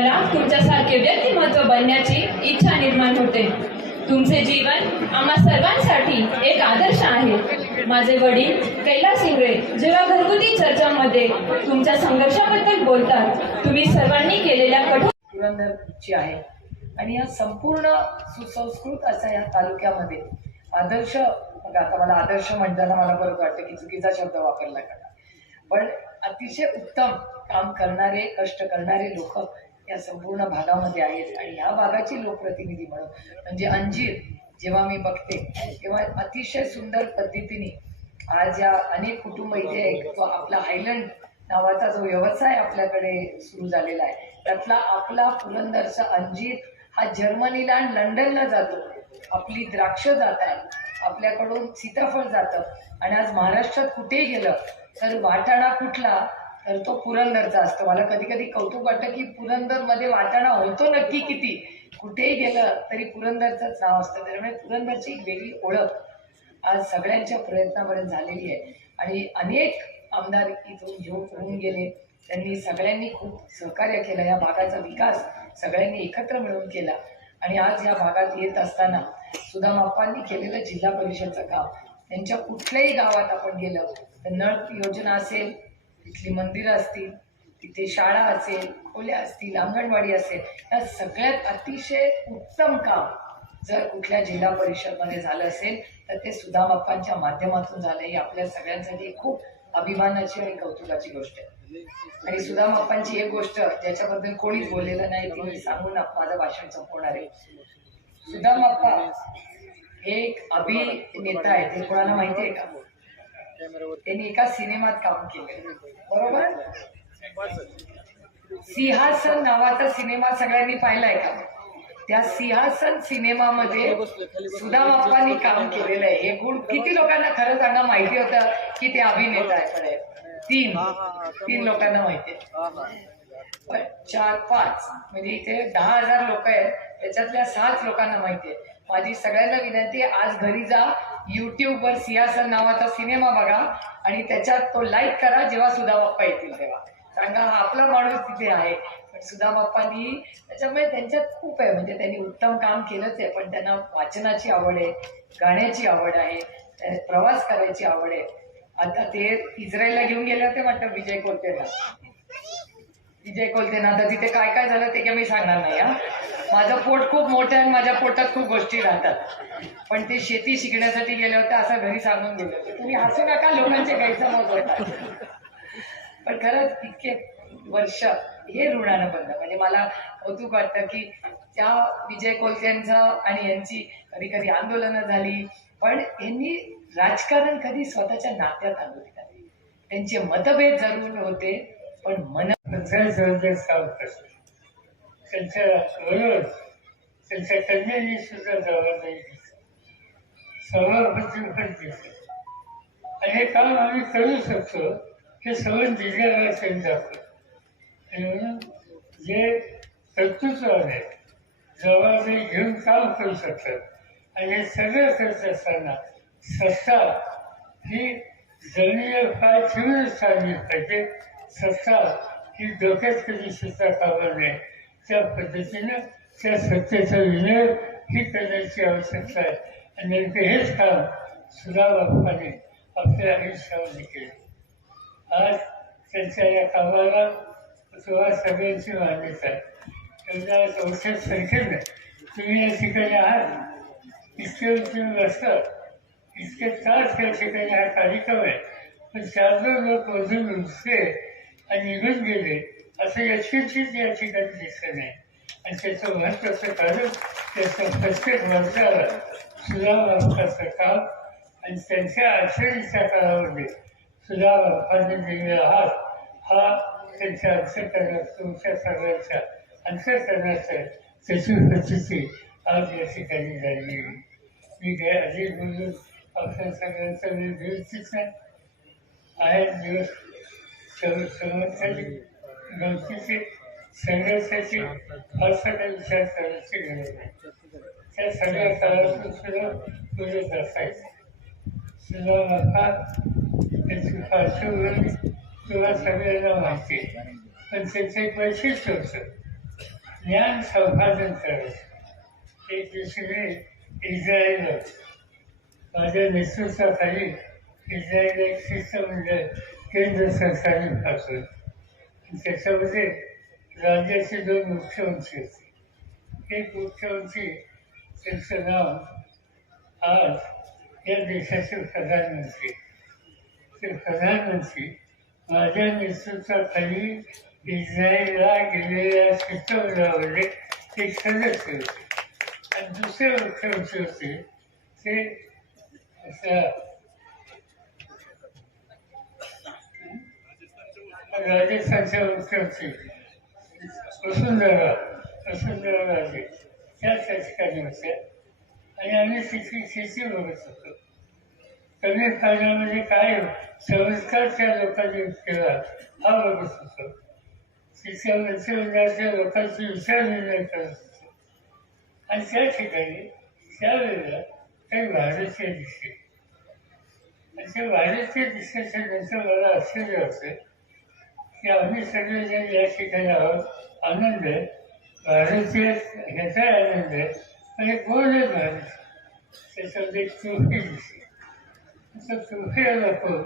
मला तुमच्यासारखे व्यक्तिमत्व बनण्याची इच्छा निर्माण होते. तुमचे जीवन आम्हा सर्वांसाठी एक आदर्श आहे. माझे वडील कैलास इंगळे जेव्हा घरगुती चर्चामध्ये तुमच्या संघर्षाबद्दल बोलतात तुम्ही सर्वांनी केलेल्या कठोर आहे. आणि या संपूर्ण सुसंस्कृत असा या तालुक्यामध्ये आदर्श आता मला आदर्श म्हणताना मला बरं वाटतं की चुकीचा शब्द वापरला का पण अतिशय उत्तम काम करणारे कष्ट करणारे लोक या संपूर्ण भागामध्ये आहेत आणि ह्या भागाची लोकप्रतिनिधी म्हणून. म्हणजे अंजीर जेव्हा मी बघते तेव्हा अतिशय सुंदर पद्धतीने आज या अनेक कुटुंब इथे आहेत. तो आपला हायलंड नावाचा जो व्यवसाय आपल्याकडे सुरू झालेला आहे. त्यातला आपला पुरंदरचा अंजीर हा जर्मनीला आणि लंडनला जातो. आपली द्राक्ष जातात आपल्याकडून सीताफळ जातं. आणि आज महाराष्ट्रात कुठेही गेलं तर वाटाणा कुठला तर तो पुरंदरचा असतो. मला कधी कधी कौतुक वाटतं की पुरंदरमध्ये वाटाणा होतो नक्की किती? कुठेही गेलं तरी पुरंदरचंच नाव असतं. त्यामुळे पुरंदरची एक वेगळी ओळख आज सगळ्यांच्या प्रयत्नामध्ये झालेली आहे. आणि अनेक आमदार इथून घेऊन होऊन गेले. त्यांनी सगळ्यांनी खूप सहकार्य केलं. या भागाचा विकास सगळ्यांनी एकत्र मिळून केला. आणि आज या भागात येत असताना सुधा अप्पांनी केलेलं जिल्हा परिषदचं काम. त्यांच्या कुठल्याही गावात आपण गेलं तर नळ योजना असेल तिथली मंदिरं असतील तिथे शाळा असेल खोल्या असतील अंगणवाडी असेल या सगळ्यात अतिशय उत्तम काम जर कुठल्या जिल्हा परिषदमध्ये झालं असेल तर ते सुधामाप्पांच्या माध्यमातून झालं. ही आपल्या सगळ्यांसाठी खूप अभिमानाची आणि कौतुकाची गोष्ट आहे. आणि सुदाम एक गोष्ट ज्याच्याबद्दल कोणीच बोललेलं नाही ती मी सांगून माझं भाषण संपवणार आहे. सुधामाप्पा हे एक अभिनेता आहे ते कोणाला माहिती आहे का? त्यांनी एका सिनेमात काम केलं बरोबर? सिंहासन नावाचा सिनेमा सगळ्यांनी पाहिलाय का? त्या सिंहासन सिनेमामध्ये सुदाम अप्पांनी काम केलेलं आहे. हे गुण किती लोकांना खरं सांगा माहिती होतं की ते अभिनेता आहे? तीन. तीन लोकांना माहिती आहे. चार पाच. म्हणजे इथे दहा हजार लोक आहेत. त्याच्यातल्या सात लोकांना माहिती आहे. माझी सगळ्यांना विनंती आज घरी जा युट्यूबवर वर सिंहासन नावाचा सिनेमा बघा आणि त्याच्यात तो लाईक करा जेव्हा सुधाबाप्पा येतील तेव्हा. सांगा हा आपला माणूस तिथे आहे. पण सुधाबाप्पांनी त्याच्यामुळे त्यांच्यात खूप आहे. म्हणजे त्यांनी उत्तम काम केलंच आहे पण त्यांना वाचनाची आवड आहे गाण्याची आवड आहे प्रवास करायची आवड आहे. आता ते इस्रायलला घेऊन गेले होते वाटतं विजय कोलतेला विजय कोलते ना आता तिथे काय काय झालं ते काय मी सांगणार नाही हा. माझं पोट खूप मोठं आणि माझ्या पोटात खूप गोष्टी राहतात. पण ते शेती शिकण्यासाठी गेले होते असं घरी सांगून गेले तुम्ही हसू नका लोकांचे गैरसमज होतात. पण खरंच इतके वर्ष हे ऋणानं बंद. म्हणजे मला कौतुक वाटतं की त्या विजय कोलत्यांचं आणि यांची कधी कधी आंदोलनं झाली. पण यांनी राजकारण कधी स्वतःच्या नात्यात आणलं त्यांचे मतभेद जरूर होते पण मन प्रधानमंत्री सावकर त्यांच्या बरोबर त्यांच्या कन्याने सुद्धा जबाबदारी घेतली. सभापती पण दिसत आणि हे काम आम्ही करू शकतो. हे सगळं जिल्ह्याला त्यांचं आणि म्हणून जे कर्तृत्व आहे जबाबदारी घेऊन काम करू शकतात. आणि हे सगळं करत असताना सत्ता ही जमिनीवर फार ठेवूनच चालली पाहिजे. सत्ता ही डोक्यात कधी सुद्धा कामा नये. त्या पद्धतीनं त्या सत्तेचा विनय ही करण्याची आवश्यकता आहे. आणि नेमकं हेच काम सुधा बाप्पाने आपल्या आयुष्यामध्ये केलं. आज त्यांच्या या कामाला तुम्हाला सगळ्यांची मान्यता आहे. त्यांच्या औषध संख्येनं तुम्ही या ठिकाणी आहात. इतके तुम्ही बसतात इतके तास या ठिकाणी हा कार्यक्रम आहे. पण चार दोन लोक अजून नुसते आणि निघून गेले. असं यशस्वीच या ठिकाणी दिसत नाही आणि त्याचं महत्वाचं कारण त्याचं प्रत्येक वर्षाला सुधा बाप्पाचं काम आणि त्यांच्या अडचणीच्या काळामध्ये सुधा बाप्पाने दिलेला हात हा त्यांच्या अंतकरणात तुमच्या सगळ्यांच्या अंतकरणाचं त्याची प्रचिती आज या ठिकाणी झालेली मी काय अधिक बोलून आपल्या सगळ्यांचा मी विनंतीच नाही आहेत दिवस सर्व समर्थाची गमतीचे संघर्षाची फारसा काही विचार करण्याची गरज आहे. त्या सगळ्या काळातून सुद्धा पुढे असायचं सुद्धा नका त्याची पार्श्वभूमी तुला सगळ्यांना माहिती आहे. पण त्याचं एक वैशिष्ट्य होतं ज्ञान संपादन करायचं. एक दिवशी इस्रायल माझ्या नेतृत्वाखाली इस्रायल एक शिष्टमंडळ केंद्र सरकारने पाठवलं त्याच्यामध्ये राज्याचे दोन मुख्यमंत्री होते. एक मुख्यमंत्री त्यांचं नाव आज या देशाचे प्रधानमंत्री. ते प्रधानमंत्री माझ्या नेतृत्वाखाली इस्रायलला गेलेल्या शिष्टमंडळामध्ये ते सदस्य होते. आणि दुसरे मुख्यमंत्री होते ते राजस्थानच्या मुख्यमंत्री वसुंधरा वसुंधरा राजे त्या त्या ठिकाणी होत्या. आणि आम्ही तिथली शेती बघत होतो. कमी फायद्यामध्ये काय संस्कार त्या लोकांनी केला हा बघत होतो. तिथल्या मंत्रिमंडळाच्या लोकांची विचारविनिमय करत होतो. आणि त्या ठिकाणी त्यावेळेला काही भारतीय दिसले आणि त्या भारतीय दिसण्याच्या नंतर मला आश्चर्य होतं. की आम्ही सगळेजण या ठिकाणी आहोत आनंद आहे. भारतीय ह्याचा आनंद आहे. आणि गोड भारत त्याच्यामध्ये एक ट्रोफी दिसते असं दाखवून